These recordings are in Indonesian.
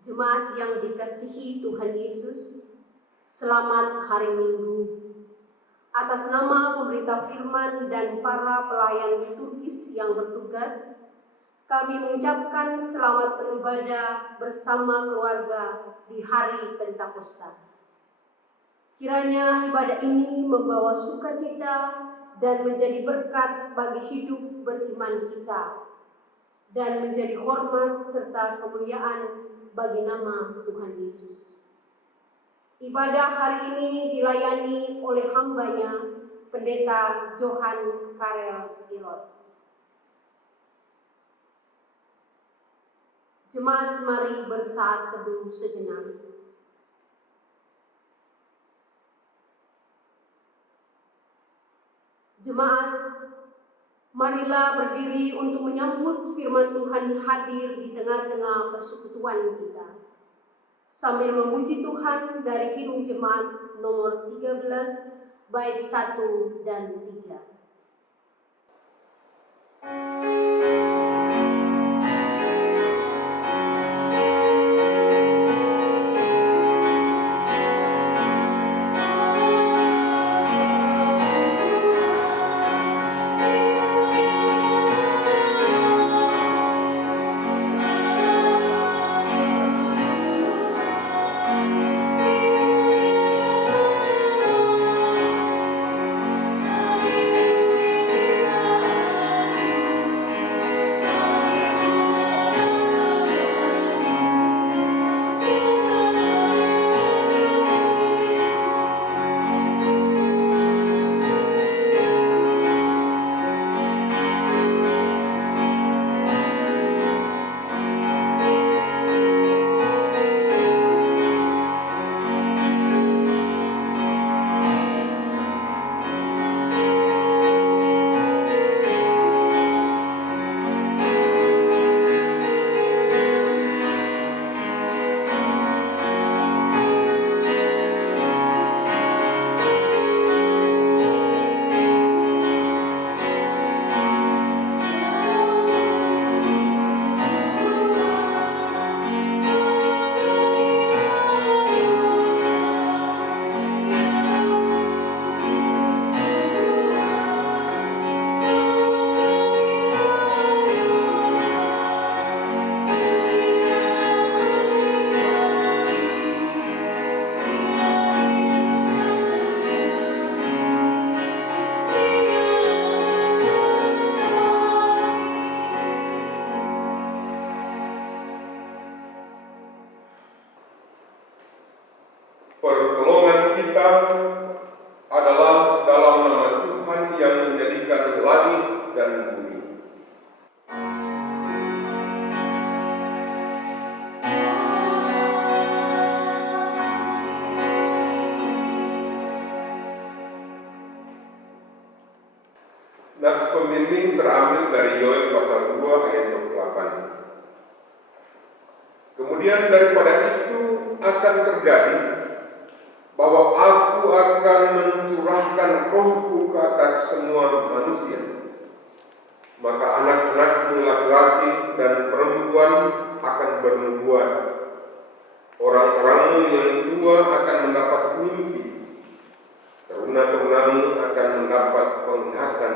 Jemaat yang dikasihi Tuhan Yesus, selamat hari Minggu. Atas nama pemberita firman dan para pelayan liturgis yang bertugas, kami mengucapkan selamat beribadah bersama keluarga di hari Pentakosta. Kiranya ibadah ini membawa sukacita dan menjadi berkat bagi hidup beriman kita, dan menjadi hormat serta kemuliaan bagi nama Tuhan Yesus. Ibadah hari ini dilayani oleh hambanya, Pendeta Johan Karel Irot. Jemaat, mari bersaat teduh sejenak. Jemaat, marilah berdiri untuk menyambut firman Tuhan hadir di tengah-tengah persekutuan kita. Sambil memuji Tuhan dari Kidung Jemaat nomor 13, bait 1 dan 3. Pertolongan kita adalah dalam nama Tuhan yang menjadikan langit dan bumi. Nats pembimbing terambil dari Yoel pasal 2 ayat 28. Kemudian daripada itu akan terjadi bahwa aku akan mencurahkan rohku ke atas semua manusia. Maka anak-anakmu laki-laki dan perempuan akan bernubuat. Orang-orangmu yang tua akan mendapat mimpi. Teruna-terunamu akan mendapat penglihatan.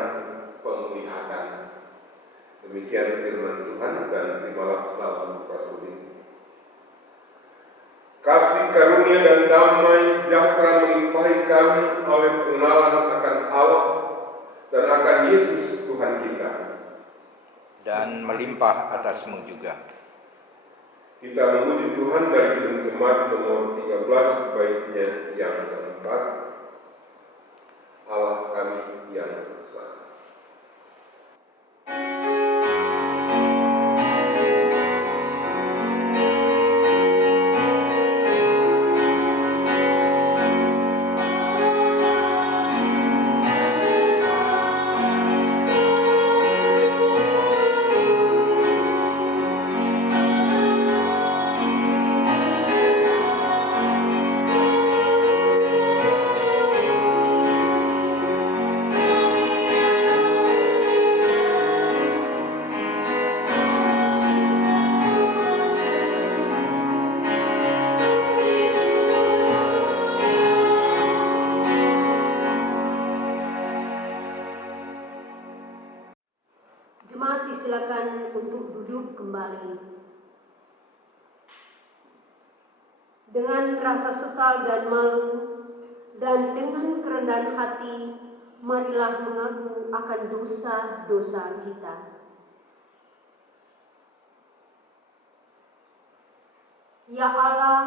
Demikian firman Tuhan, dan terimalah salam Rasul. Kasih karunia dan damai sejahtera melimpahi kami oleh pengenalan akan Allah dan akan Yesus Tuhan kita. Dan melimpah atasmu juga. Kita memuji Tuhan dari Kidung Jemaat nomor 13, baitnya yang keempat. Allah kami yang esa. silakan untuk duduk kembali. Dengan rasa sesal dan malu, dan dengan kerendahan hati, marilah mengaku akan dosa-dosa kita. Ya Allah,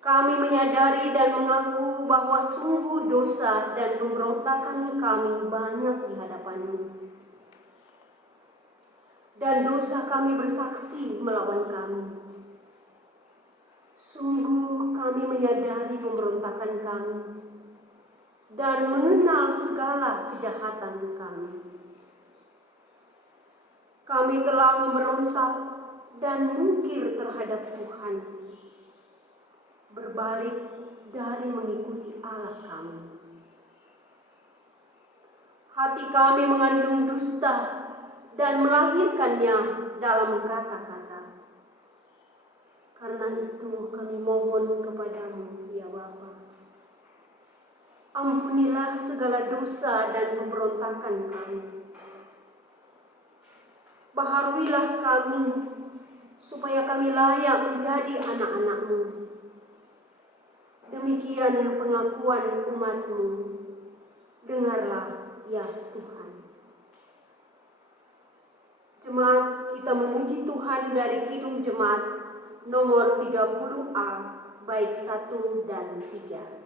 kami menyadari dan mengaku bahwa sungguh dosa dan pemberontakan kami banyak di hadapan-Mu. Dan dosa kami bersaksi melawan kami. Sungguh kami menyadari pemberontakan kami dan mengenal segala kejahatan kami. Kami telah memberontak dan mungkir terhadap Tuhan, berbalik dari mengikuti Allah kami. Hati kami mengandung dusta dan melahirkannya dalam kata-kata. Karena itu kami mohon kepadamu, ya Bapa, ampunilah segala dosa dan pemberontakan kami. Baharuilah kami, supaya kami layak menjadi anak-anak-Mu. Demikian pengakuan umat-Mu. Dengarlah, ya Tuhan. Jemaat, kita memuji Tuhan dari Kidung Jemaat nomor 30A, bait 1 dan 3.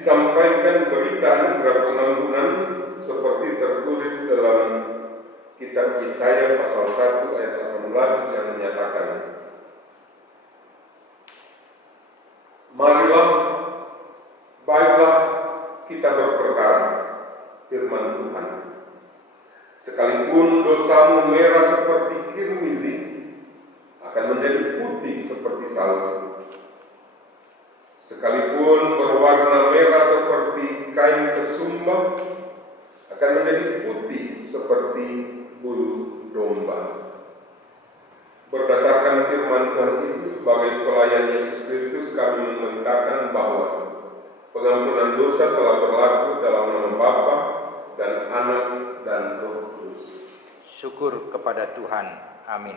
disampaikan berita anugerah pengampunan seperti tertulis dalam kitab Yesaya pasal 1 ayat 18 yang menyatakan, marilah, baiklah kita berperkara, firman Tuhan. Sekalipun dosamu merah seperti kirmizi, akan menjadi putih seperti salju. Sekalipun berwarna merah seperti seperti kain kesumbah, akan menjadi putih seperti bulu domba. Berdasarkan firman Tuhan itu, sebagai pelayan Yesus Kristus, kami memberitakan bahwa pengampunan dosa telah berlaku dalam nama Bapa dan Anak dan Roh Kudus. Syukur kepada Tuhan. Amin.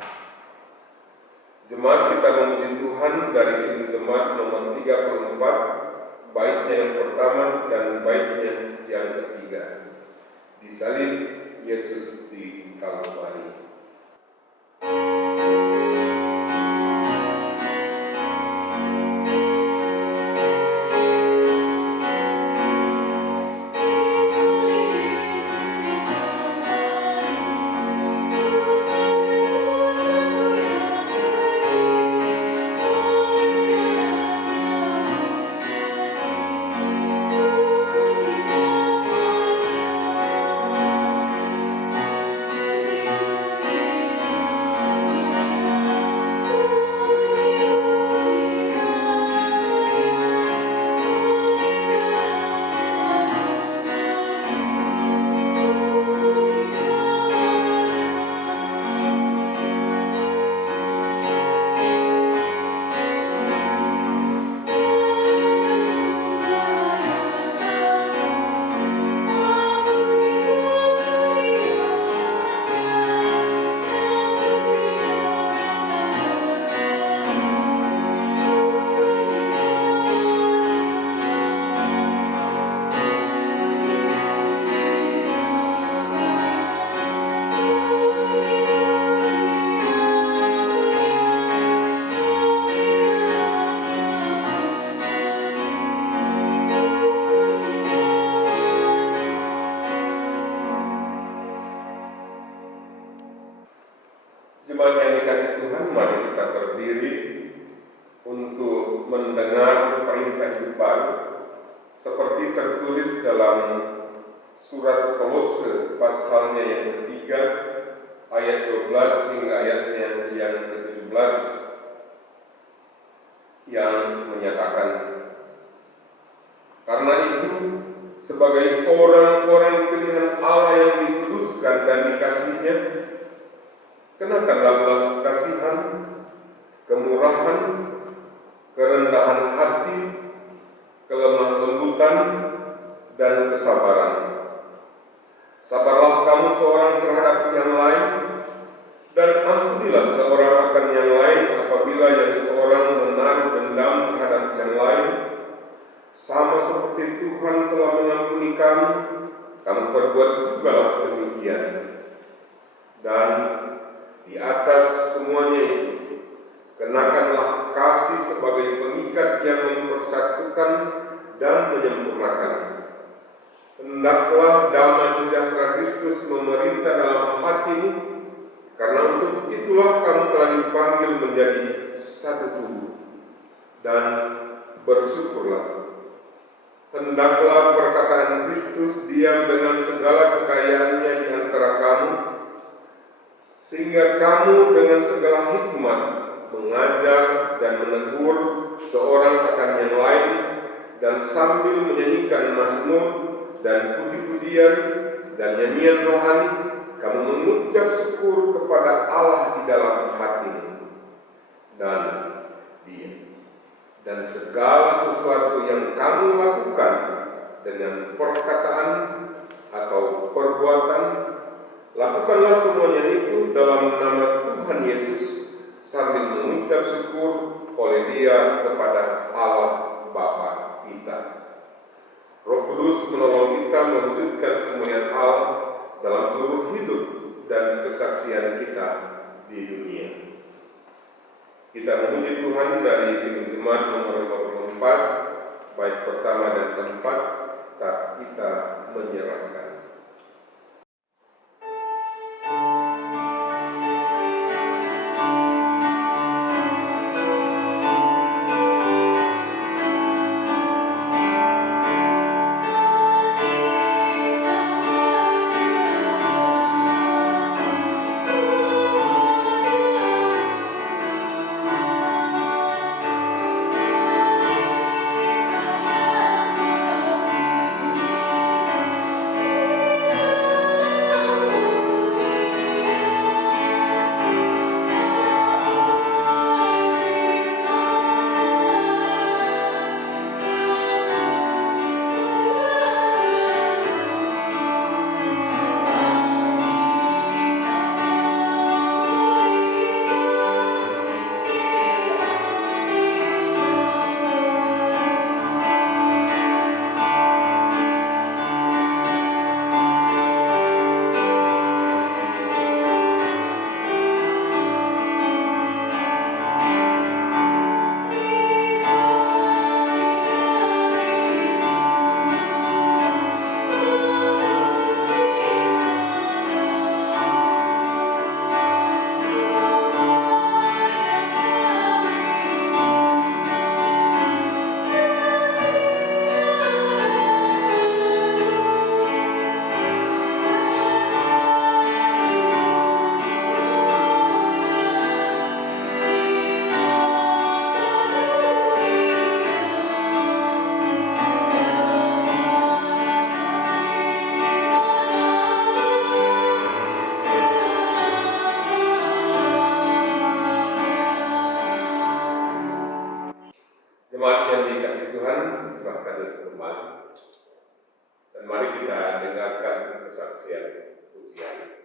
Jemaat, kita memuji Tuhan dari Injil Jemaat nomor 34, baitnya yang pertama dan baitnya yang ketiga. Disalib Yesus di Kalvari. Jemaat yang dikasih Tuhan, mari kita berdiri untuk mendengar perintah hidup baru seperti tertulis dalam surat Kolose pasalnya yang ketiga ayat 12 hingga ayatnya yang ke-17 yang menyatakan, karena itu sebagai orang-orang pilihan Allah yang dikuduskan dan dikasihnya, kenakanlah belas kasihan, kemurahan, kerendahan hati, kelemah lembutan, dan kesabaran. Sabarlah kamu seorang terhadap yang lain, dan ampunilah seorang akan yang lain apabila yang seorang menaruh dendam terhadap yang lain. Sama seperti Tuhan telah mengampuni kamu, kamu perbuat jugalah demikian. Dan di atas semuanya itu, kenakanlah kasih sebagai pengikat yang mempersatukan dan menyempurnakan. Hendaklah damai sejahtera Kristus memerintah dalam hatimu, karena untuk itulah kamu telah dipanggil menjadi satu tubuh. Dan bersyukurlah. Hendaklah perkataan Kristus diam dengan segala kekayaannya di antara kamu, sehingga kamu dengan segala hikmat mengajar dan menegur seorang akan yang lain, dan sambil menyanyikan mazmur dan puji-pujian dan nyanyian rohani, kamu mengucap syukur kepada Allah di dalam hatimu. Dan segala sesuatu yang kamu lakukan dengan perkataan atau perbuatan, lakukanlah semuanya itu dalam nama Tuhan Yesus, sambil mengucap syukur oleh Dia kepada Allah Bapa kita. Roh Kudus menolong kita mewujudkan kemuliaan Allah dalam seluruh hidup dan kesaksian kita di dunia. Kita memuji Tuhan dari Injil Jemaat nomor 54, bait pertama dan keempat, tak kita menyerahkan. Thank you. Dan mari kita dengarkan kesaksian pujian.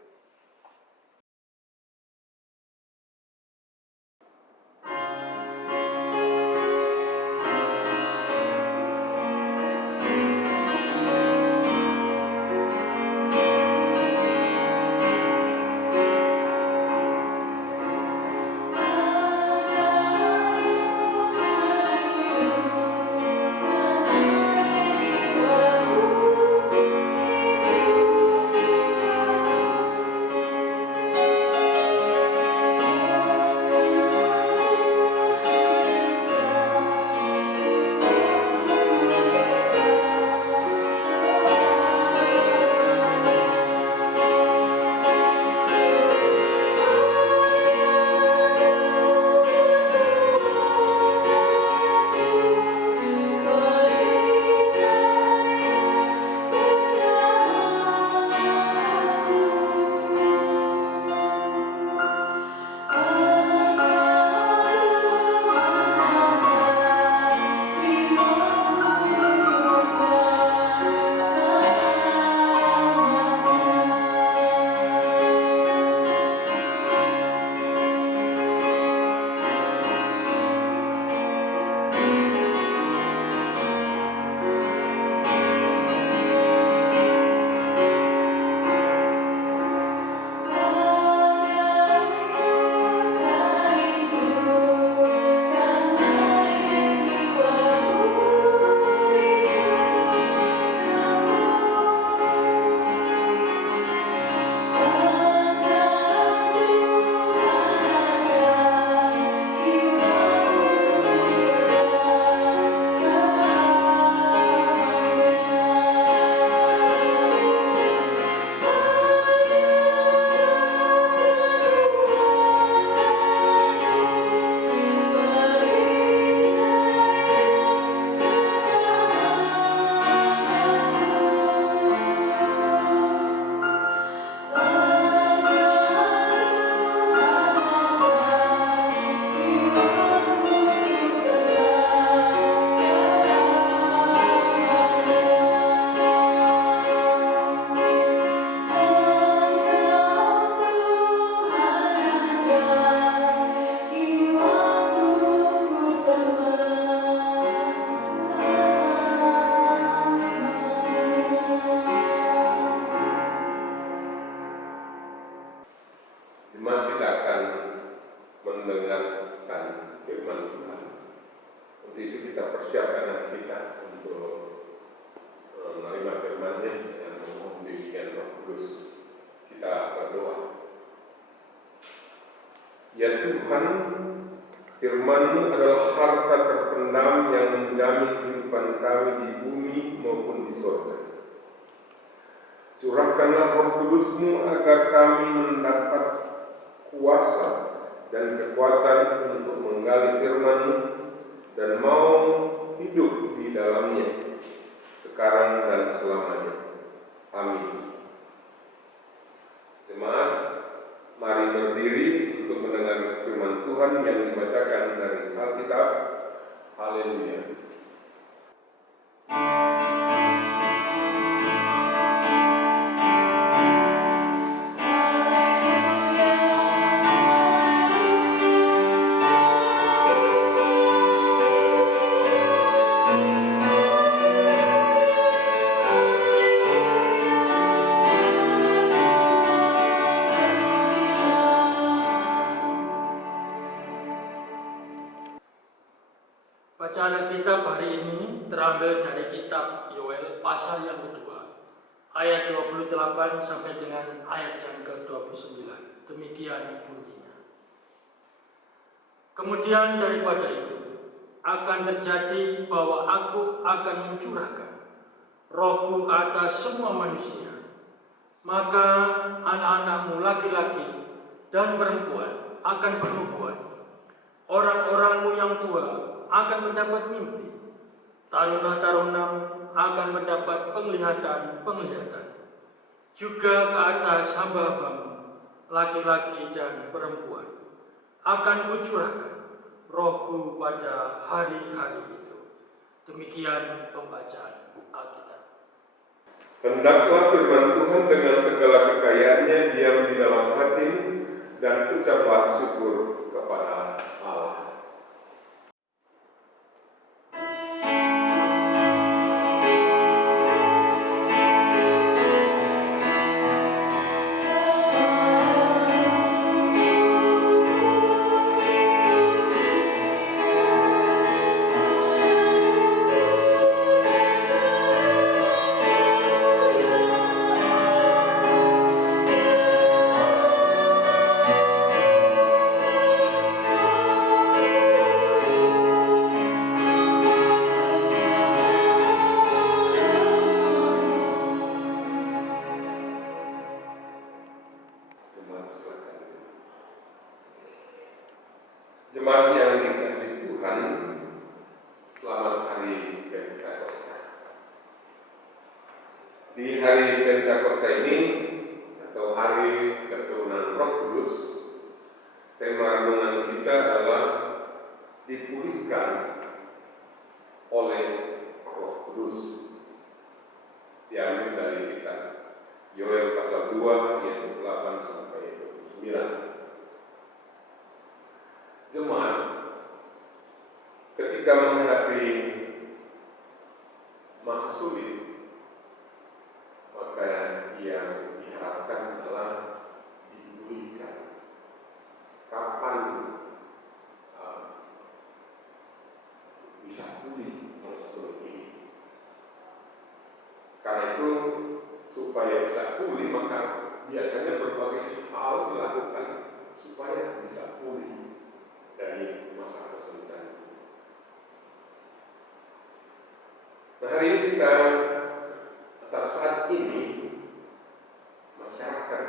Jemaat, kita akan mendengarkan firman Tuhan. Untuk itu kita persiapkan hati kita untuk menerima firman-Nya dan memohon bimbingan Roh Kudus. Kita berdoa. Ya Tuhan, firman-Mu adalah harta terpendam yang menjamin kehidupan kami di bumi maupun di surga. Curahkanlah Roh Kudus-Mu agar kami mendapat kuasa dan kekuatan untuk menggali firman-Mu dan mau hidup di dalamnya sekarang dan selamanya. Amin. Jemaat, mari berdiri untuk mendengar firman Tuhan yang dibacakan dari Alkitab. Haleluya. Bacaan kitab hari ini terambil dari kitab Yoel pasal yang kedua, ayat 28 sampai dengan ayat yang ke-29. Demikian bunyinya. Kemudian daripada itu akan terjadi bahwa aku akan mencurahkan Rohku ke atas semua manusia. Maka anak-anakmu laki-laki dan perempuan akan bernubuat. Orang-orangmu yang tua akan mendapat mimpi, taruna-tarunamu akan mendapat penglihatan-penglihatan. Juga ke atas hamba-hambamu, laki-laki dan perempuan, akan kucurahkan Rohku pada hari-hari itu. Demikian pembacaan Alkitab. Hendaklah firman Tuhan dengan segala kekayaannya diam di dalam hatimu, dan ucaplah syukur kepada Allah. Jemaat yang dikasihi Tuhan, selamat hari Pentakosta. Di hari Pentakosta ini, atau hari keturunan Roh Kudus, tema renungan kita adalah dipulihkan oleh Roh Kudus. Diambil dari kitab Yoel pasal 2 ayat 8 sampai 29. Jemaat, ketika menghadapi masa sulit, maka yang diharapkan adalah dipulihkan. Kapan bisa pulih masa sulit ini? Karena itu, supaya bisa pulih, maka biasanya berbagai hal dilakukan supaya bisa pulih dari masa kesulitan. Nah, hari ini kita, atau saat ini, masyarakat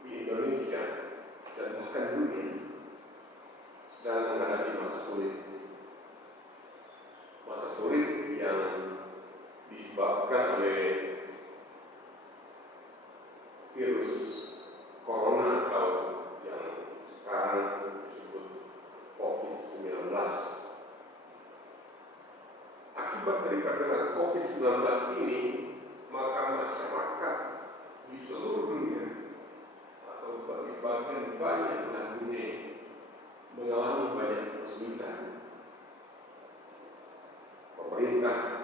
di Indonesia dan bahkan dunia sedang menghadapi masa sulit. Masa sulit yang disebabkan oleh virus corona atau yang sekarang disebut COVID-19. Akibat daripada COVID-19 ini, maka masyarakat di seluruh dunia atau bagi bagian banyak belahan dunia mengalami banyak kesulitan.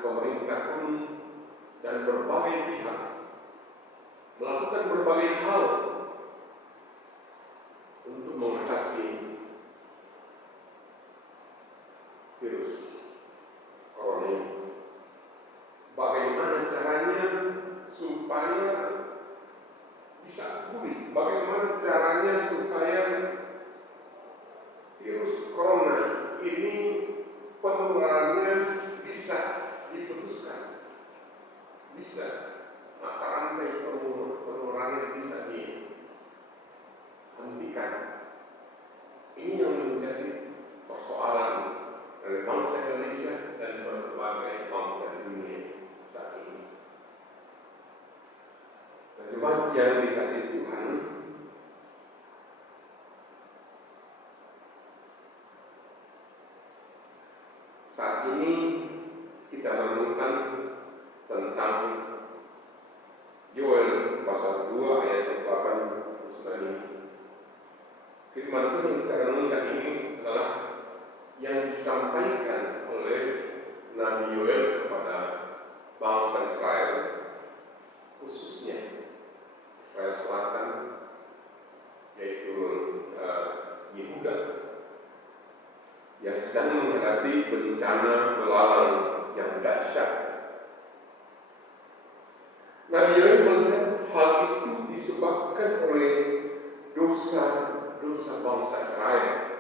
Pemerintah pun dan berbagai pihak melakukan berbagai hal untuk mengatasi virus corona ini. Bagaimana caranya supaya bisa pulih? Bagaimana caranya supaya virus corona ini penularannya bisa diputuskan, bisa mata rantai penularannya bisa dihentikan. Ini yang menjadi persoalan dari bangsa Indonesia dan berbagai bangsa di dunia saat ini. Nah, jemaat yang dikasihi Tuhan, saat ini kita menemukan tentang Yoel pasal 2 ayat 8 ini. Firman Tuhan yang kita renungkan ini adalah yang disampaikan oleh Nabi Yoel kepada bangsa Israel, khususnya Israel Selatan, yaitu Yehuda, yang sedang menghadapi bencana belalang yang dahsyat. Nabi Yoel melihat hal itu disebabkan oleh dosa bangsa Israel.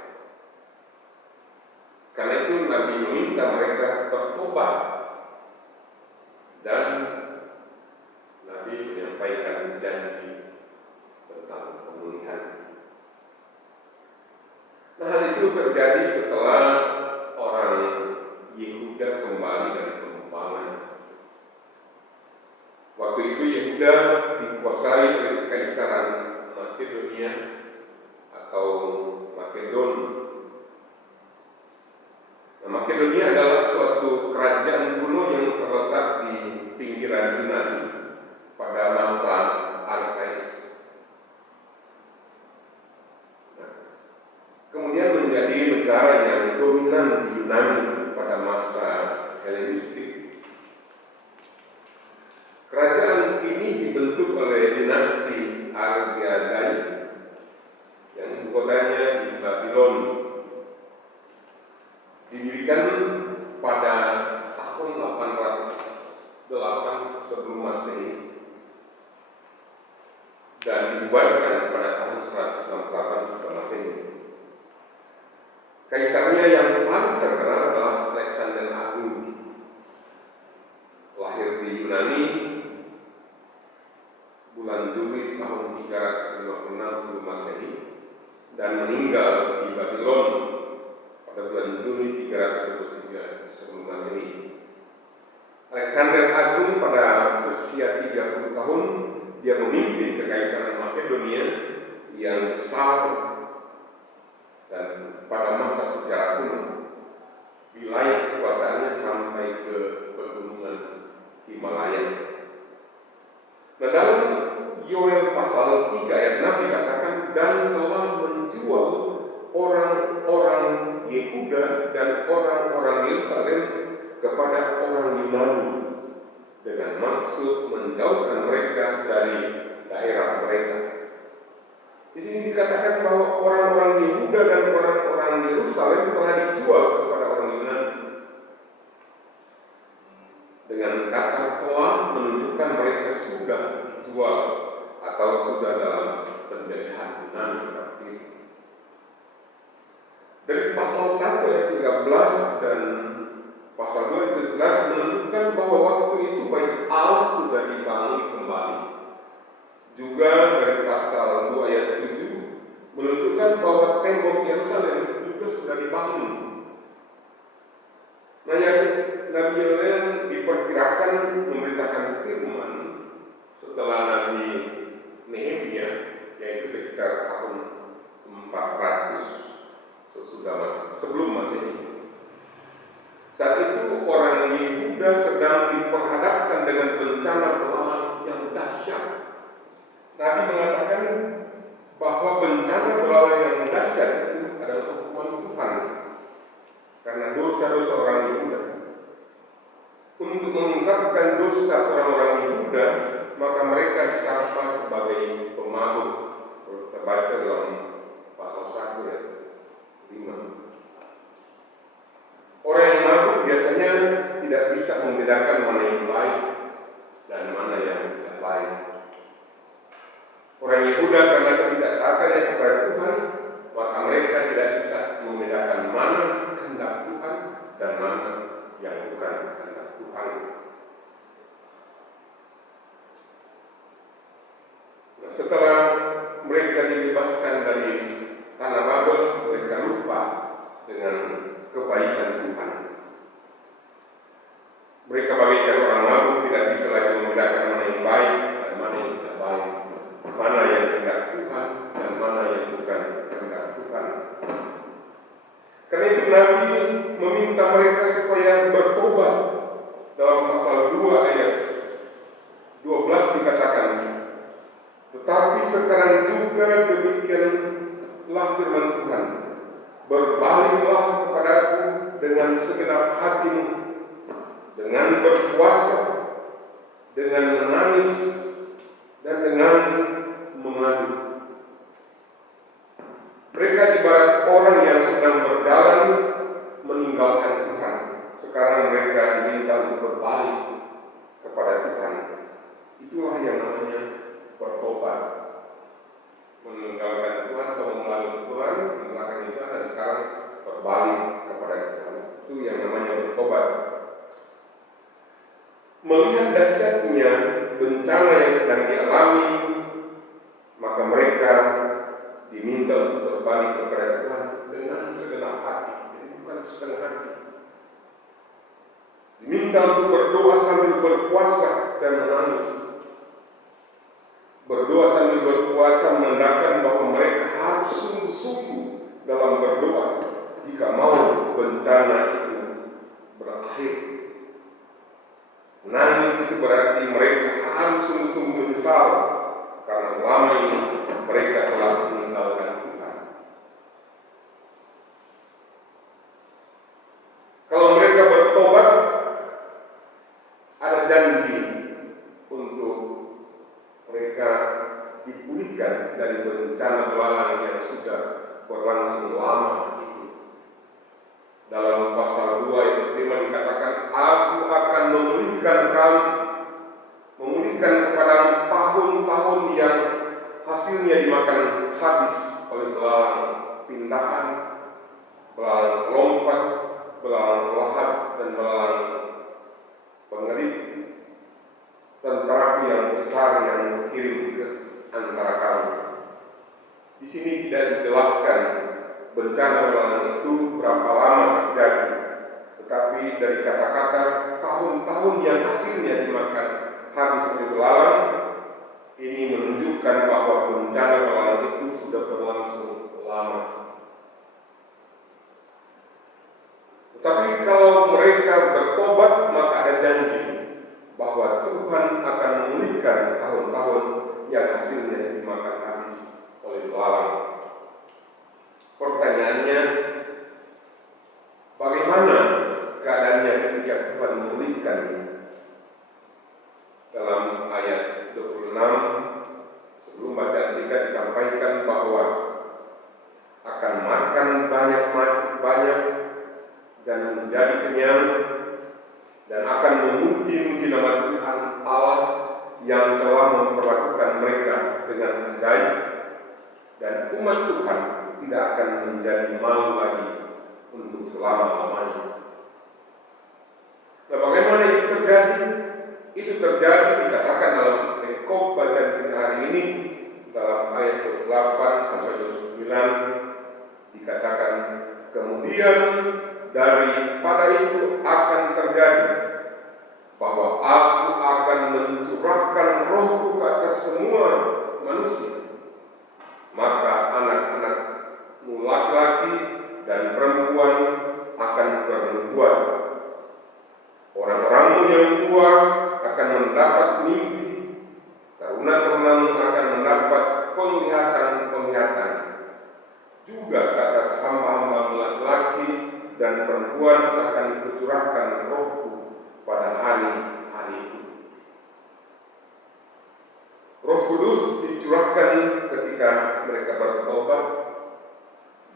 Karena itu Nabi meminta mereka bertobat, dan Nabi menyampaikan janji tentang pemulihan. Nah, hal itu terjadi setelah orang Yehuda kembali dari pengembangan. Waktu itu Yehuda dikuasai oleh Kekaisaran Makedonia atau Makedon. Nah, Makedonia adalah suatu kerajaan kuno yang terletak di pinggiran Yunani negara yang dominan di Yunani pada masa Helenistik. Kerajaan ini dibentuk oleh dinasti Argeadai yang ibu kotanya di Babylon. Didirikan pada tahun 808 sebelum Masehi dan dibubarkan pada tahun 168 sebelum Masehi. Kaisarnya yang paling terkenal adalah Alexander Agung. Lahir di Yunani bulan Juli tahun 356 sebelum Masehi dan meninggal di Babylon pada bulan Juli 323 sebelum Masehi. Alexander Agung pada usia 30 tahun dia memimpin kekaisaran Makedonia yang besar dan pada masa sejarah kuno wilayah kekuasaannya sampai ke pegunungan Himalaya. Nah, dalam Yoel pasal 3 ayat 6 dikatakan, dan telah menjual orang-orang Yehuda dan orang-orang Yerusalem kepada orang Yunani dengan maksud menjauhkan mereka dari daerah mereka. Di sini dikatakan bahwa orang-orang Yehuda dan orang-orang Yerusalem telah dijual kepada orang Yunani. Dengan kata telah menunjukkan mereka sudah dijual atau sudah dalam penjajahan Yunani seperti itu. Dari pasal 1 ayat 13 dan pasal 2 ayat 17 menunjukkan bahwa waktu itu Bait Allah sudah dibangun kembali. Juga dari pasal 2 ayat 7 menunjukkan bahwa tembok Yerusalem juga sudah dibangun. Nah, yang Nabi Yoel diperkirakan memberitakan firman setelah Nabi Nehemia, yaitu sekitar tahun 400 sebelum Masehi. Saat itu orang Yehuda sedang diperhadapkan dengan bencana belahan yang dahsyat. Nabi mengatakan bahwa bencana belahan yang dahsyat itu adalah hukuman Tuhan karena dosa-dosa orang Yehuda. Untuk mengungkapkan dosa orang-orang Yehuda, maka mereka disangka sebagai pemabuk. Kita baca dalam pasal 1 ayat 5. Orang yang mabuk biasanya tidak bisa membedakan mana yang baik dan mana yang tidak baik. Orang Yehuda karena ketidaktaatan kepada Tuhan, maka mereka tidak bisa membedakan mana kehendak Tuhan dan mana yang bukan kehendak Tuhan. Nah, setelah mereka dibebaskan dari tanah Babel, mereka lupa dengan kebaikan Tuhan. Mereka bagaikan orang mabuk, tidak bisa lagi membedakan mana yang baik dan mana yang tidak baik, mana yang kehendak Tuhan dan mana yang bukan kehendak Tuhan. Karena itu Nabi meminta mereka supaya bertobat. Dalam pasal 2 ayat 12 dikatakan, tetapi sekarang juga demikianlah firman Tuhan, berbaliklah kepadaku dengan segenap hatimu, dengan berpuasa, dengan menangis, dan dengan mengadu. Mereka ibarat orang yang sedang berjalan meninggalkan Tuhan. Sekarang mereka diminta untuk berbalik kepada Tuhan. Itulah yang namanya bertobat. Meninggalkan Tuhan atau mengalami Tuhan, meninggalkan Tuhan, dan sekarang berbalik kepada Tuhan. Itu yang namanya bertobat. Melihat dahsyatnya bencana yang sedang dialami, maka mereka diminta untuk berbalik kepada Tuhan dengan segenap hati. Jadi bukan setengah hati. Diminta untuk berdoa sambil berpuasa dan menangis. Berdoa sambil berpuasa menandakan bahwa mereka harus sungguh-sungguh dalam berdoa jika mau bencana itu berakhir. Menangis itu berarti mereka harus sungguh-sungguh menyesal karena selama ini mereka telah meninggalkan Tuhan. dipulihkan dari bencana belalang yang sudah berlangsung lama itu. Dalam pasal 2 ayat 5 dikatakan, Aku akan memulihkan kamu, memulihkan kepada tahun-tahun yang hasilnya dimakan habis oleh belalang pindahan, belalang lompat, belalang lahap, dan belalang pengerit, tentara yang besar yang dikirim ke antara kamu. Di sini tidak dijelaskan bencana belalang itu berapa lama terjadi, tetapi dari kata-kata tahun-tahun yang hasilnya dimakan habis oleh belalang, ini menunjukkan bahwa bencana belalang itu sudah berlangsung lama. Tetapi kalau mereka bertobat, maka ada janji bahwa Tuhan akan memulihkan tahun-tahun yang hasilnya dimakan habis oleh belalang. Pertanyaannya, bagaimana keadaannya ketika Tuhan memulihkan? Dalam ayat 26 sebelum bacaan kita disampaikan bahwa akan makan banyak dan menjadi kenyang, dan akan memuji nama Tuhan Allah yang telah memperlakukan mereka dengan ajaib, dan umat Tuhan tidak akan menjadi malu lagi untuk selama-lamanya. Nah, bagaimana itu terjadi? Itu terjadi dikatakan dalam pengkop bacaan kita hari ini, dalam ayat 28 sampai 29 dikatakan, kemudian daripada itu akan terjadi bahwa Aku akan mencurahkan Roh-Ku ke atas semua manusia. Maka anak-anakmu laki-laki dan perempuan akan bernubuat. Orang-orangmu yang tua akan mendapat mimpi, taruna-tarunamu akan mendapat penglihatan-penglihatan. Juga ke atas hamba-hambamu laki-laki dan perempuan akan kucurahkan Roh-Ku pada hari-hari itu. Roh Kudus dicurahkan ketika mereka bertobat,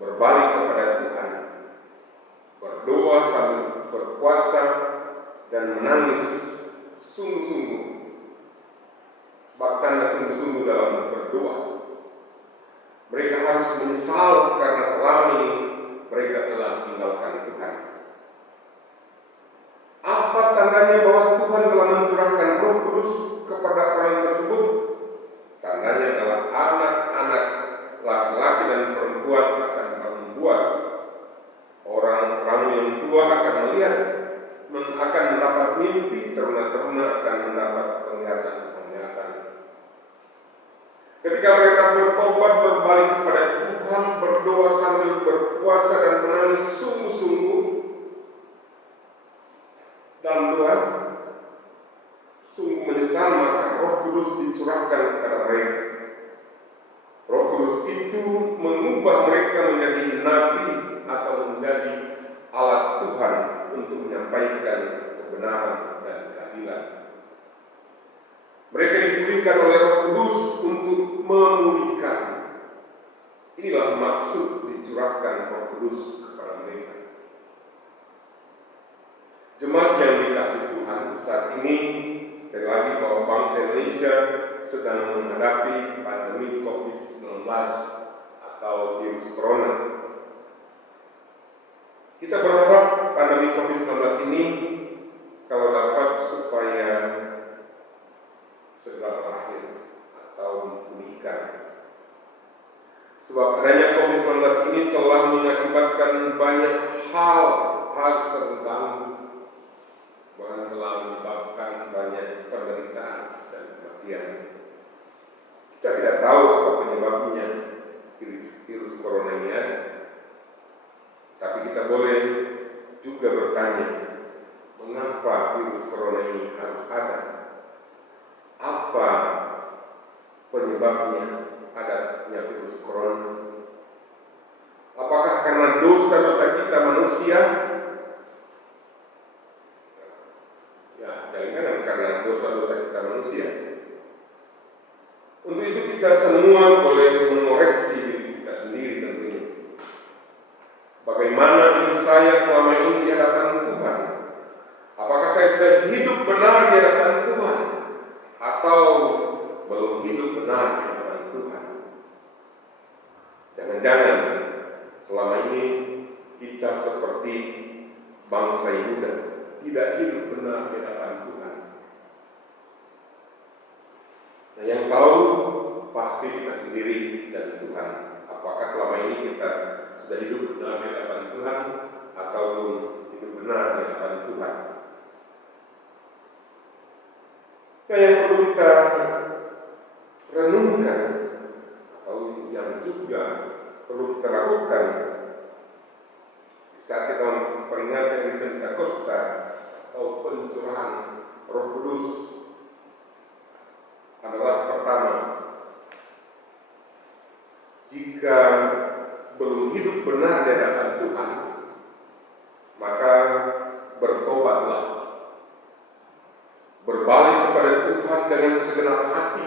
berbalik kepada Tuhan, berdoa sambil berpuasa, dan menangis sungguh-sungguh. Sebab tanda sungguh-sungguh dalam berdoa, mereka harus menyesal karena selama ini mereka telah meninggalkan Tuhan. Apa tandanya bahwa Tuhan telah mencurahkan Roh Kudus kepada orang tersebut? Tandanya adalah anak-anak laki-laki dan perempuan akan membuat, orang-orang yang tua akan melihat, akan mendapat mimpi, teruna-teruna akan mendapat penglihatan-penglihatan. Ketika mereka bertobat, berbalik kepada Tuhan, berdoa sambil berpuasa dan menangis sungguh-sungguh dalam doa, sungguh menyesal, maka Roh Kudus dicurahkan kepada mereka. Roh Kudus itu mengubah mereka menjadi nabi atau menjadi alat Tuhan untuk menyampaikan kebenaran dan keadilan. Mereka dipulihkan oleh Roh Kudus untuk memulihkan. Inilah maksud dicurahkan Roh Kudus kepada mereka. Jemaat yang dikasihi Tuhan, saat ini sekali lagi bahwa bangsa Indonesia sedang menghadapi pandemi COVID-19 atau virus corona. Kita berharap pandemi COVID-19 ini kalau dapat supaya segera berakhir atau dipulihkan. Sebab adanya COVID-19 ini telah mengakibatkan banyak hal harus terganggu, bahkan telah menyebabkan banyak penderitaan dan kematian. Kita tidak tahu apa penyebabnya virus corona ini ada, tapi kita boleh juga bertanya, mengapa virus corona ini harus ada? Apa penyebabnya adanya virus corona? Apakah karena dosa-dosa kita manusia? Ya, jangan karena dosa-dosa kita manusia. Untuk itu kita semua boleh mengoreksi diri kita sendiri tentunya. Bagaimana hidup saya selama ini di hadapan Tuhan? Apakah saya sudah hidup benar di hadapan Tuhan? Atau belum hidup benar di hadapan Tuhan? Jangan-jangan selama ini kita seperti bangsa Yehuda, tidak hidup benar di hadapan Tuhan. Nah, yang tahu pasti kita sendiri dan Tuhan. Apakah selama ini kita sudah hidup benar di hadapan Tuhan atau belum hidup benar di hadapan Tuhan? Nah, yang perlu kita renungkan atau yang juga perlu kita lakukan saat kita memperingati hari Pentakosta atau pencurahan Roh Kudus adalah pertama, jika belum hidup benar di hadapan Tuhan, maka bertobatlah, berbalik kepada Tuhan dengan segenap hati,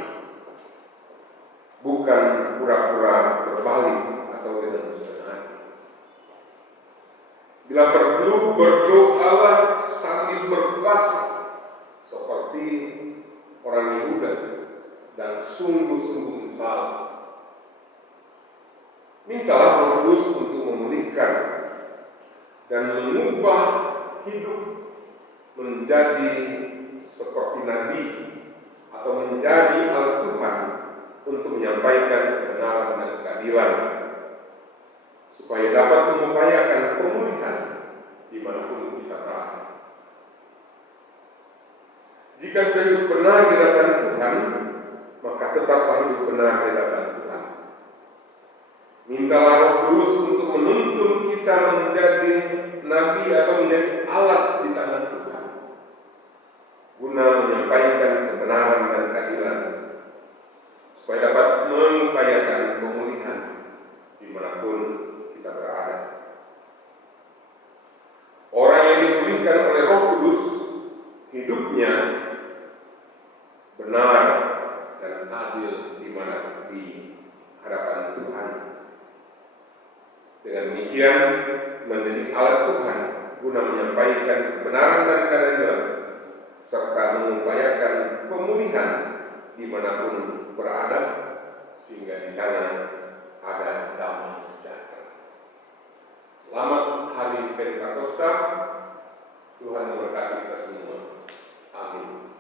bukan pura-pura berbalik atau dengan setengah hati. Bila perlu, berdoalah sambil berpuasa seperti orang Yehuda dan sungguh-sungguh menyesal. Mintalah Roh Kudus untuk memulihkan dan mengubah hidup menjadi seperti Nabi atau menjadi alat Tuhan untuk menyampaikan kebenaran dan keadilan, supaya dapat mengupayakan pemulihan dimanapun kita berada. Jika sudah hidup benar di hadapan Tuhan, maka tetaplah hidup benar di hadapan Tuhan. Mintalah Roh Kudus untuk menuntun kita menjadi nabi atau menjadi alat di tangan Tuhan, guna menyampaikan kebenaran dan keadilan, supaya dapat mengupayakan pemulihan dimanapun kita berada. Orang yang dipulihkan oleh Roh Kudus, hidupnya benar dan adil di hadapan Tuhan. Dengan demikian menjadi alat Tuhan guna menyampaikan kebenaran dan keadilan serta mengupayakan pemulihan dimanapun berada, sehingga di sana ada damai sejahtera. Selamat Hari Pentakosta. Tuhan memberkati kita semua. Amin.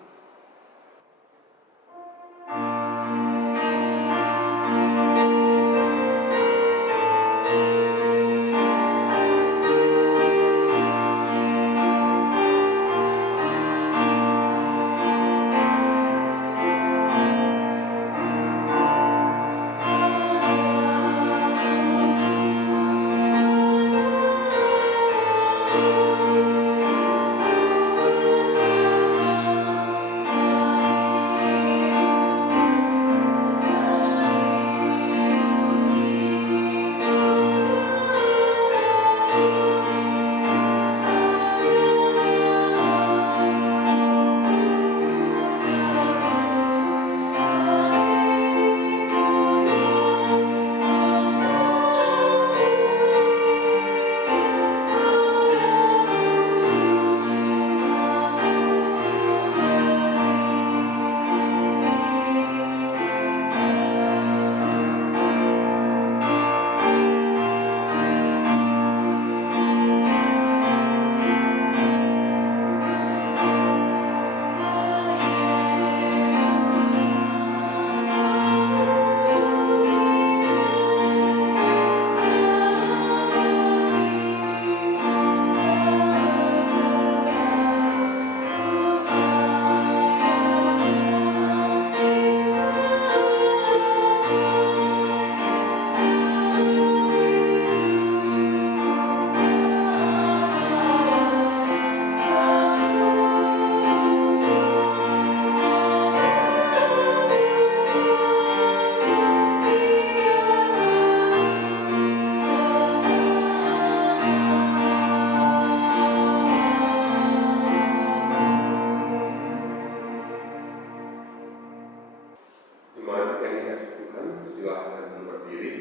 kasih Tuhan, silakan berdiri.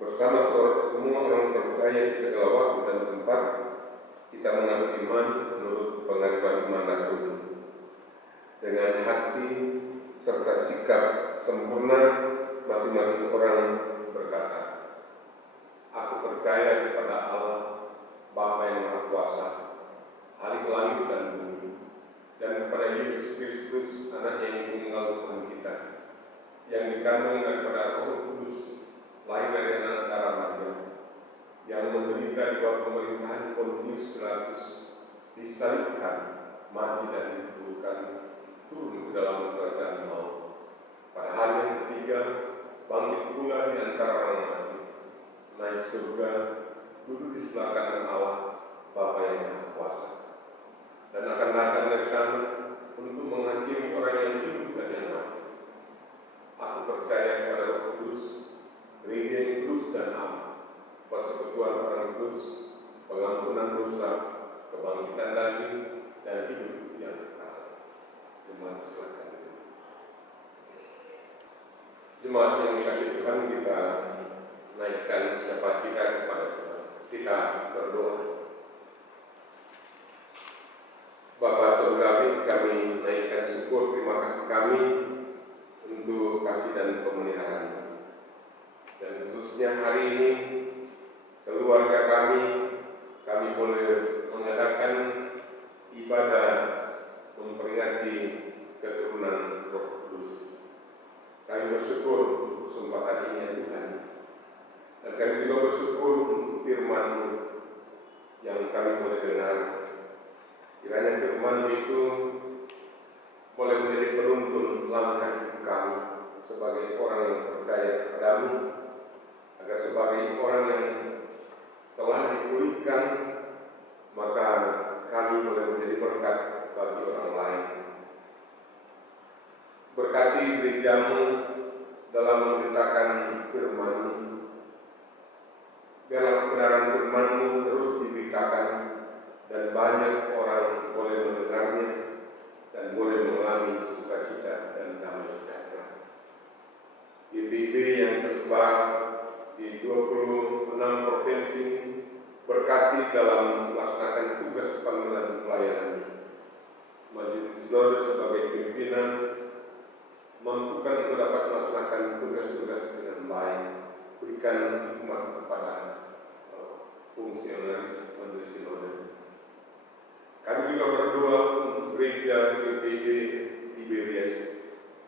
Bersama semua orang percaya di segala waktu dan tempat, kita mengaku iman menurut pengakuan iman Rasul. Dengan hati serta sikap sempurna, masing-masing orang berkata, aku percaya kepada Allah, Bapa yang Maha Kuasa, Khalik langit dan bumi, dan kepada Yesus Kristus, Anak yang tunggal Tuhan kita, yang dikandung daripada Roh Kudus, lahir dari antara Maria, yang menderita di bawah pemerintahan Pontius Pilatus, disalibkan, mati dan dikuburkan, turun ke dalam kerajaan maut. Pada hari yang ketiga, bangkit pula di antara orang mati, naik surga, duduk di sebelah kanan Allah, Bapa yang Maha Kuasa, dan akan datang dari sana untuk menghakimi orang yang hidup dan yang mati. Aku percaya kepada Roh Kudus, Gereja yang kudus dan am, persekutuan orang kudus, pengampunan dosa, kebangkitan daging, dan hidup yang kekal. Jemaat silakan. Jemaat yang dikasih Tuhan, kita naikkan syafaat kita kepada Tuhan. Kita berdoa. Bapa Surgawi, kami naikkan syukur terima kasih kami untuk kasih dan pemeliharaan. Dan khususnya hari ini, keluarga kami boleh mengadakan ibadah memperingati keturunan Roh Kudus. Kami bersyukur untuk kesempatan ini ya Tuhan. Dan kami juga bersyukur untuk firman-Mu yang kami boleh dengar. Kiranya firman-Mu itu boleh menjadi penuntun langkah hidup kami sebagai orang yang percaya kepada-Mu, agar sebagai orang yang telah dipulihkan, maka kami boleh menjadi berkat bagi orang lain. Berkati gereja-Mu dalam memberitakan firman-Mu. Biarlah kebenaran firman-Mu terus diberitakan dan banyak orang boleh mendengarnya dan boleh mengalami sukacita dan damai sejahtera. GPIB yang tersebar di 26 provinsi berkati dalam melaksanakan tugas panggilan pelayanan. Majelis Sinode sebagai pimpinan mampukan untuk dapat melaksanakan tugas-tugas dengan baik. Berikan hikmat kepada fungsionaris Majelis Sinode. Kami juga berdoa untuk gereja GPIB Tiberias.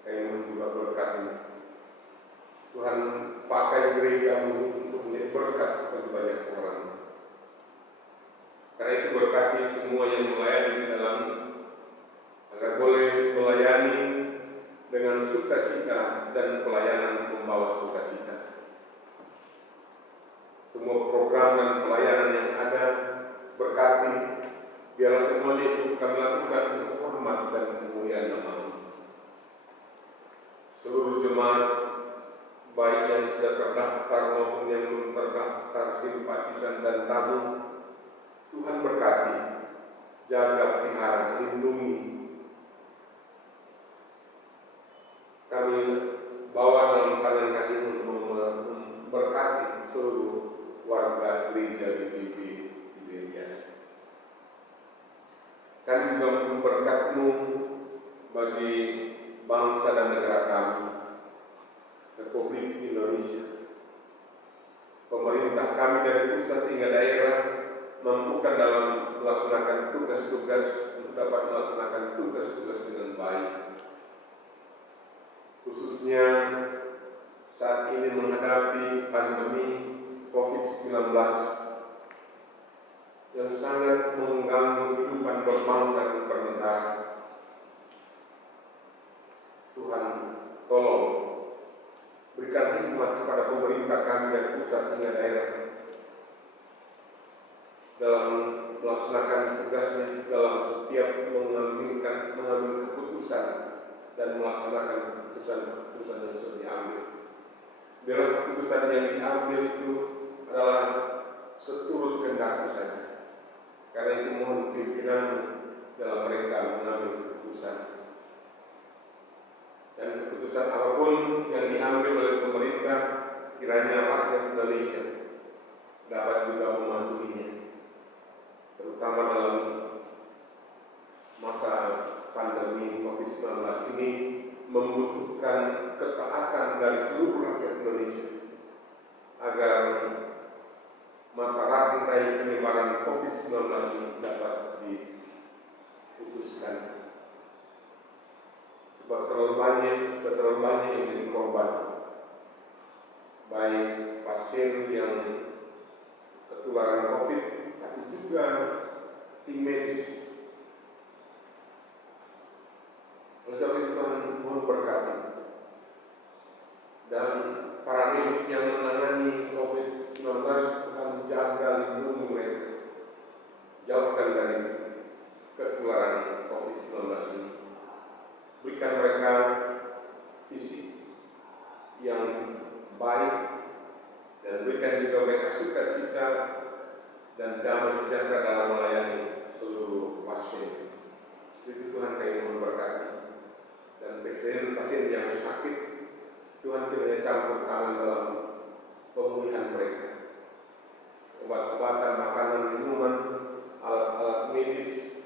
Kami juga berkati Tuhan, pakai gereja-Mu untuk menjadi berkat bagi banyak orang. Karena itu berkati semua yang melayani di dalam, agar boleh melayani dengan sukacita dan pelayanan membawa sukacita. Semua program dan pelayanan yang ada berkati, biarlah semuanya itu kami lakukan untuk hormat dan kemuliaan nama-Mu. Seluruh jemaat, baik yang sudah terdaftar maupun yang belum terdaftar, simpatisan dan tamu, Tuhan berkati, jaga, pelihara, lindungi. Kami bawa dalam tangan kasih untuk memberkati seluruh warga gereja GPIB Tiberias. Kami juga memberkat-Mu bagi bangsa dan negara kami, Republik Indonesia. Pemerintah kami dari pusat hingga daerah mampukan dalam melaksanakan tugas-tugas untuk dapat melaksanakan tugas-tugas dengan baik. Khususnya saat ini menghadapi pandemi COVID-19 yang sangat mengganggu kehidupan berbangsa dan bernegara. Tuhan, tolong berikan hikmat kepada pemerintah kami dari pusat hingga daerah dalam melaksanakan tugasnya, dalam setiap mengambil keputusan dan melaksanakan keputusan yang sudah diambil. Biarlah keputusan yang diambil itu adalah seturut kehendak-Mu saja. Karena itu mohon pimpinan dalam mereka mengambil keputusan. Dan keputusan apapun yang diambil oleh pemerintah, kiranya rakyat Indonesia dapat juga mematuhinya, terutama dalam masa pandemi COVID-19 ini membutuhkan ketaatan dari seluruh rakyat Indonesia agar mata rantai penyebaran COVID-19 ini dapat diputuskan. Sudah terlalu banyak yang menjadi korban, baik pasien yang ketularan COVID, tapi juga tim medis. Oleh sebab itu Tuhan mohon berkati dan para medis yang menangani COVID-19, Tuhan jaga lindungi mereka, jauhkan dari ketularan COVID-19 ini. Berikan mereka fisik yang baik dan berikan juga mereka sukacita dan damai sejahtera dalam melayani seluruh pasien. Itu Tuhan kami mohon berkati. Dan pasien yang sakit, Tuhan kiranya campur tangan dalam pemulihan mereka. Obat-obatan, makanan, minuman, alat-alat medis,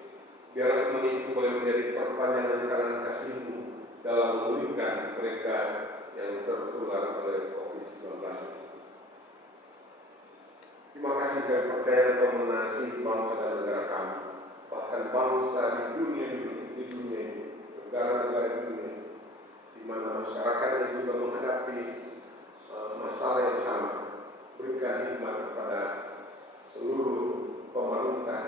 biar semua itu boleh menjadi perpanjangan tangan kasih-Mu dalam memulihkan mereka yang tertular oleh COVID-19. Terima kasih kami percaya Engkau mengasihi bangsa dan negara kami, bahkan bangsa di dunia ini, negara-negara dunia, di mana masyarakatnya juga menghadapi masalah yang sama. Berikan hikmat kepada seluruh pemerintah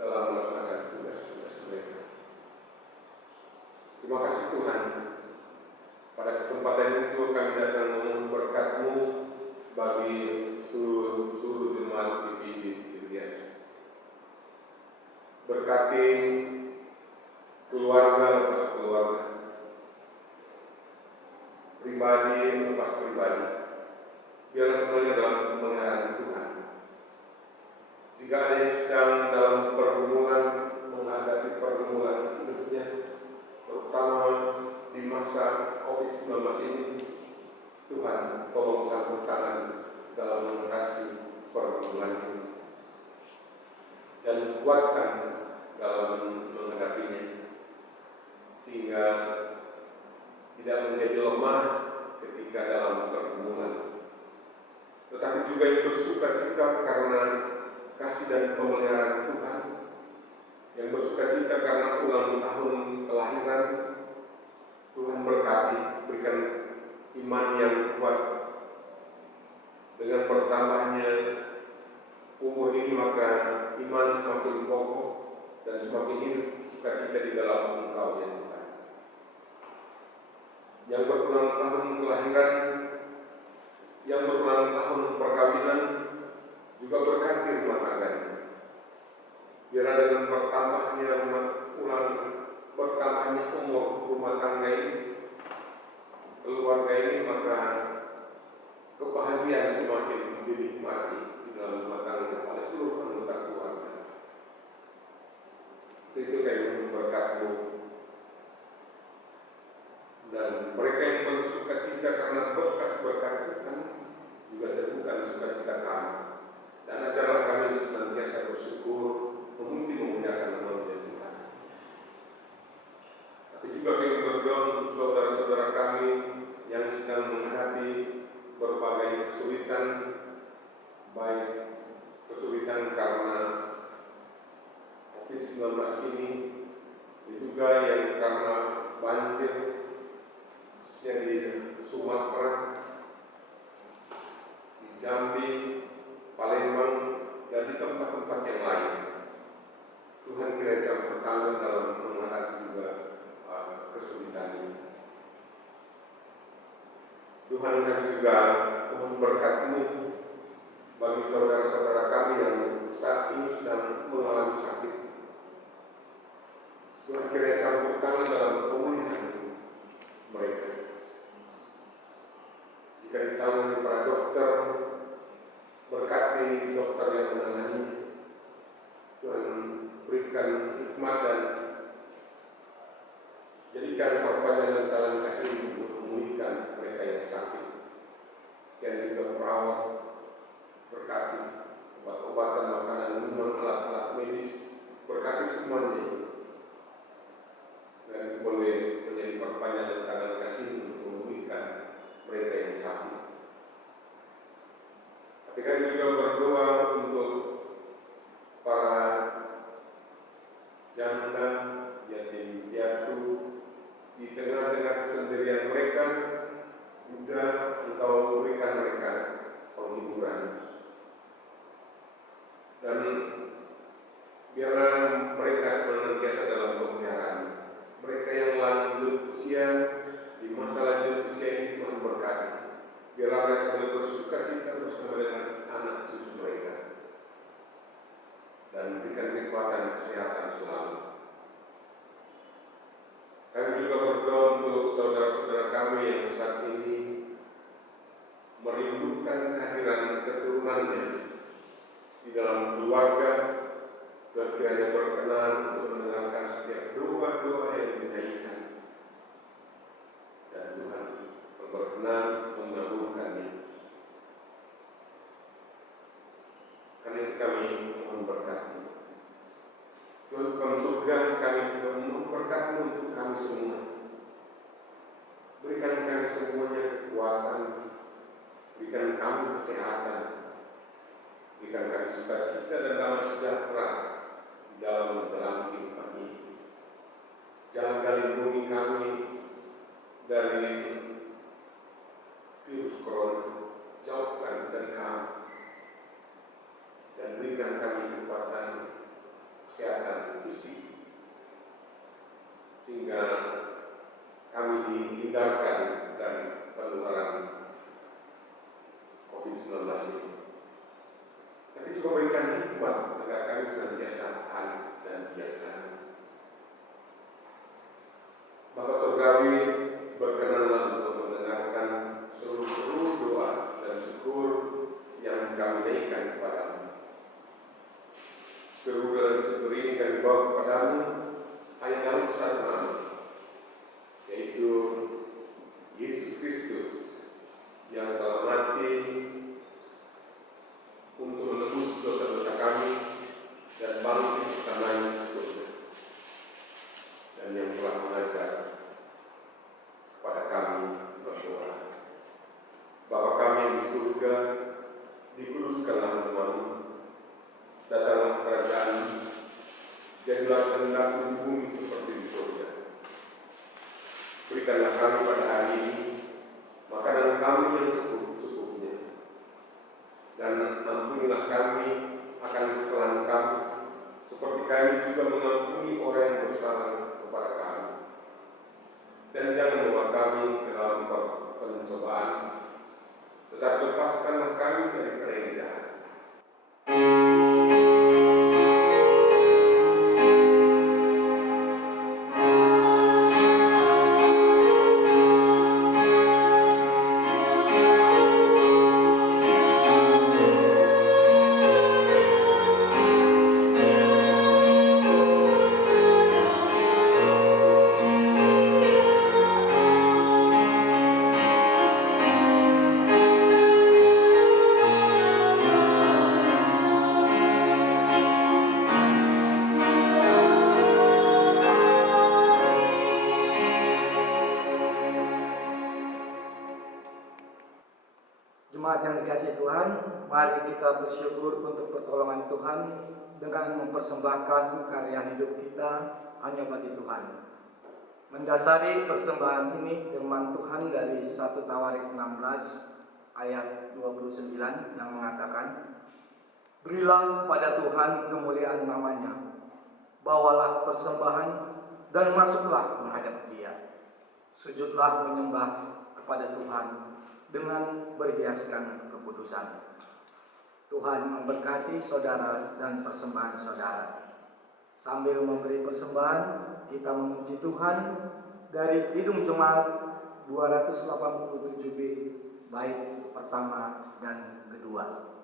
dalam melaksanakan tugas-tugas mereka. Terima kasih Tuhan. Pada kesempatan itu kami datang memohon berkat-Mu bagi seluruh jemaat PPID Bias. Berkati keluarga lepas keluarga, pribadi lepas pribadi, biarlah semuanya dalam pemeliharaan Tuhan. Jika ada yang sedang dalam pergumulan, menghadapi pergumulan hidupnya, terutama di masa COVID-19 ini, Tuhan tolong campur tangan dalam mengatasi pergumulan ini dan kuatkan dalam menghadapinya, sehingga tidak menjadi lemah ketika dalam pergumulan, tetapi juga yang bersukacita karena kasih dan pemeliharaan Tuhan, yang bersukacita karena ulang tahun kelahiran. Tuhan berkati, berikan iman yang kuat. Dengan bertambahnya umur ini, maka iman semakin kokoh dan semakin hidup sukacita di dalam Engkau ya Tuhan. Yang berulang tahun kelahiran, yang berulang tahun perkawinan, juga berkati rumah tangganya. Biar dengan bertambahnya umur rumah tangga ini, keluarga ini, maka kebahagiaan semakin dinikmati di dalam rumah tangga oleh seluruh anggota keluarga. Itu kayak berkat-Mu. Dan mereka yang bersukacita karena berkat-berkat Tuhan juga teguhkan sukacita kami. Dan ajarlah kami untuk senantiasa bersyukur, memuliakan nama-Nya Tuhan. Tapi juga kami berdoa untuk saudara-saudara kami yang sedang menghadapi berbagai kesulitan, baik kesulitan karena COVID-19 ini, juga yang karena banjir, khususnya di Sumatera, di Jambi, Palembang, dan di tempat-tempat yang lain. Tuhan kiranya campur tangan dalam menghadapi juga kesulitan ini. Tuhan kami juga mohon berkat-Mu bagi saudara-saudara kami yang saat ini sedang mengalami sakit. Tuhan kiranya campur tangan dalam pemulihan mereka. Jika ditangani para dokter, berkati dokter yang menangani. Tuhan berikan hikmat dan jadikan perpanjangan dan tangan kasih untuk memulihkan mereka yang sakit, dan juga perawat berkati, obat-obatan, makanan, minuman, alat-alat medis, berkati semuanya, dan boleh menjadi perpanjangan tangan kasih untuk memulihkan mereka yang sakit. Tapi kami juga berdoa untuk para janda, yatim piatu, di tengah-tengah kesendirian mereka, juga Engkau berikan mereka penghiburan. Dan biarlah mereka senantiasa dalam pemeliharaan. Mereka yang lanjut usia, di masa lanjut usia ini Tuhan berkati. Biarlah mereka boleh bersukacita bersama dengan anak cucu mereka, dan berikan kekuatan kesehatan selalu. Kami juga berdoa untuk saudara-saudara kami yang saat ini merindukan kehadiran keturunannya di dalam keluarga, dan kiranya berkenan untuk mendengarkan setiap doa-doa yang dinaikkan, dan Tuhan berkenan mengabulkannya. Karena itu kami mohon berkat. Tuhan Tuhan surga, kami juga mohon berkat untuk kami semua. Berikan kami semuanya kekuatan, berikan kami kesehatan, berikan kami sukacita dan damai sejahtera di dalam menjalani kehidupan ini. Jaga lindungi kami dari virus corona, jauhkan dari kami, dan berikan kami kekuatan kesehatan fisik, sehingga kami dihindarkan dari penularan COVID-19 ini. Tapi juga berikan hikmat agar kami senantiasa arif dan bijaksana. Bapak Surgawi, berkenanlah untuk mendengarkan seluruh doa dan syukur yang kami naikkan kepadamu. Seru dan syukur ini kami bawa kepadamu hanya dalam satu nama, yaitu Yesus Kristus yang telah mati untuk menebus dosa-dosa kami dan bangkit selamanya ke surga, dan yang telah mengajar kepada kami berdoa. Bapa kami yang di surga, dikuduskanlah namamu, datanglah kerajaan-Mu, jadilah kehendak-Mu di bumi seperti di surga. Berikanlah kami pada hari ini makanan kami yang secukupnya, dan ampunilah kami akan kesalahan kami, seperti kami juga mengampuni orang yang bersalah kepada kami. Dan jangan membawa kami ke dalam pencobaan, tetapi lepaskanlah kami dari yang jahat. Jemaat yang dikasihi Tuhan, mari kita bersyukur untuk pertolongan Tuhan dengan mempersembahkan karya hidup kita hanya bagi Tuhan. Mendasari persembahan ini firman Tuhan dari 1 Tawarik 16 ayat 29 yang mengatakan, "Berilah kepada Tuhan kemuliaan namanya, bawalah persembahan dan masuklah menghadap Dia. Sujudlah menyembah kepada Tuhan dengan berhiaskan kekudusan." Tuhan memberkati saudara dan persembahan saudara. Sambil memberi persembahan, kita memuji Tuhan dari Kidung Jemaat 287B, bait pertama dan kedua.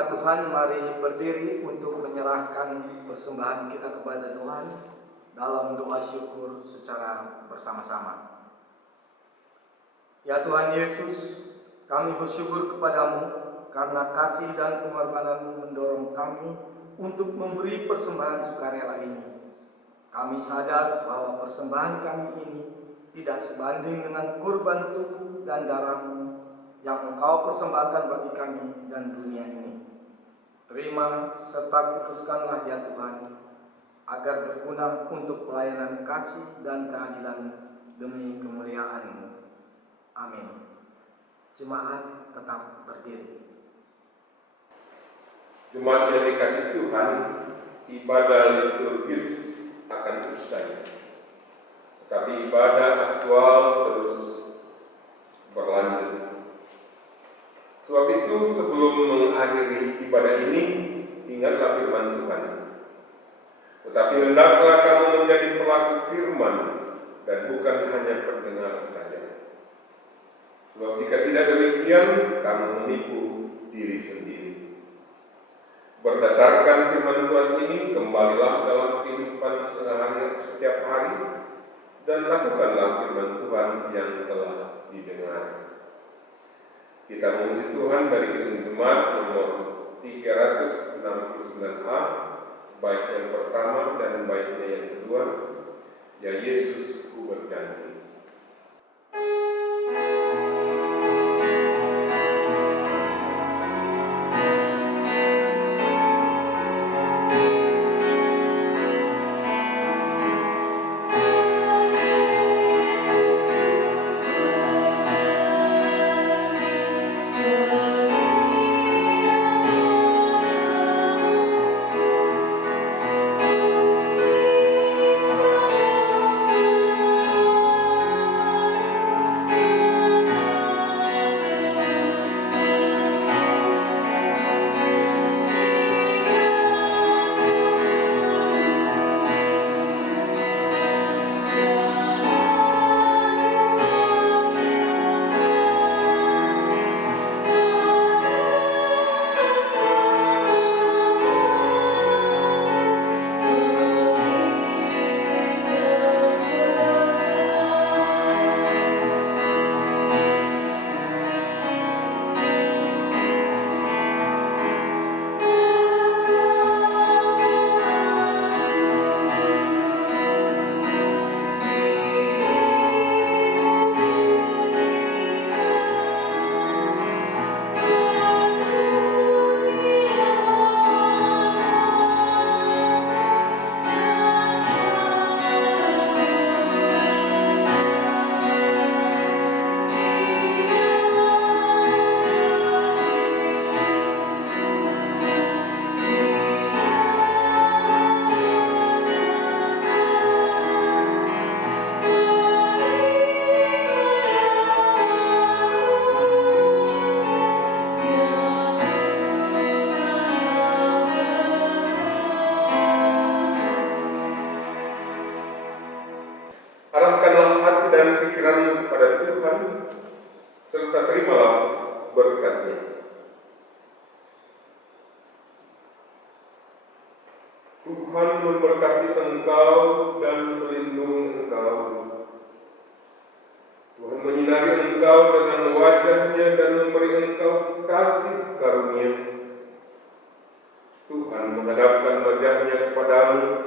Jemaat Tuhan, mari berdiri untuk menyerahkan persembahan kita kepada Tuhan dalam doa syukur secara bersama-sama. Ya Tuhan Yesus, kami bersyukur kepadamu karena kasih dan pengorbanan-Mu mendorong kami untuk memberi persembahan sukarela ini. Kami sadar bahwa persembahan kami ini tidak sebanding dengan kurban tubuh dan darah-Mu yang Engkau persembahkan bagi kami dan dunia ini. Terima serta kuduskanlah ya Tuhan, agar berguna untuk pelayanan kasih dan keadilan demi kemuliaan-Mu. Amin. Jemaat tetap berdiri. Jemaat yang dikasih Tuhan, ibadah liturgis akan usai, tetapi ibadah aktual terus berlanjut. Sebab itu sebelum mengakhiri ibadah ini, ingatlah firman Tuhan. Tetapi hendaklah kamu menjadi pelaku firman dan bukan hanya pendengar saja. Sebab jika tidak demikian, kamu menipu diri sendiri. Berdasarkan firman Tuhan ini, kembalilah dalam kehidupan sehari setiap hari dan lakukanlah firman Tuhan yang telah didengar. Kita memuji Tuhan dari Kidung Jemaat nomor 369A, baik yang pertama dan baiknya yang kedua, ya Yesus ku berjanji. Arahkanlah hati dan pikiranmu kepada Tuhan, serta terimalah berkat-Nya. Tuhan memberkati engkau dan melindungi engkau. Tuhan menyinari engkau dengan wajah-Nya dan memberi engkau kasih karunia. Tuhan menghadapkan wajah-Nya kepadamu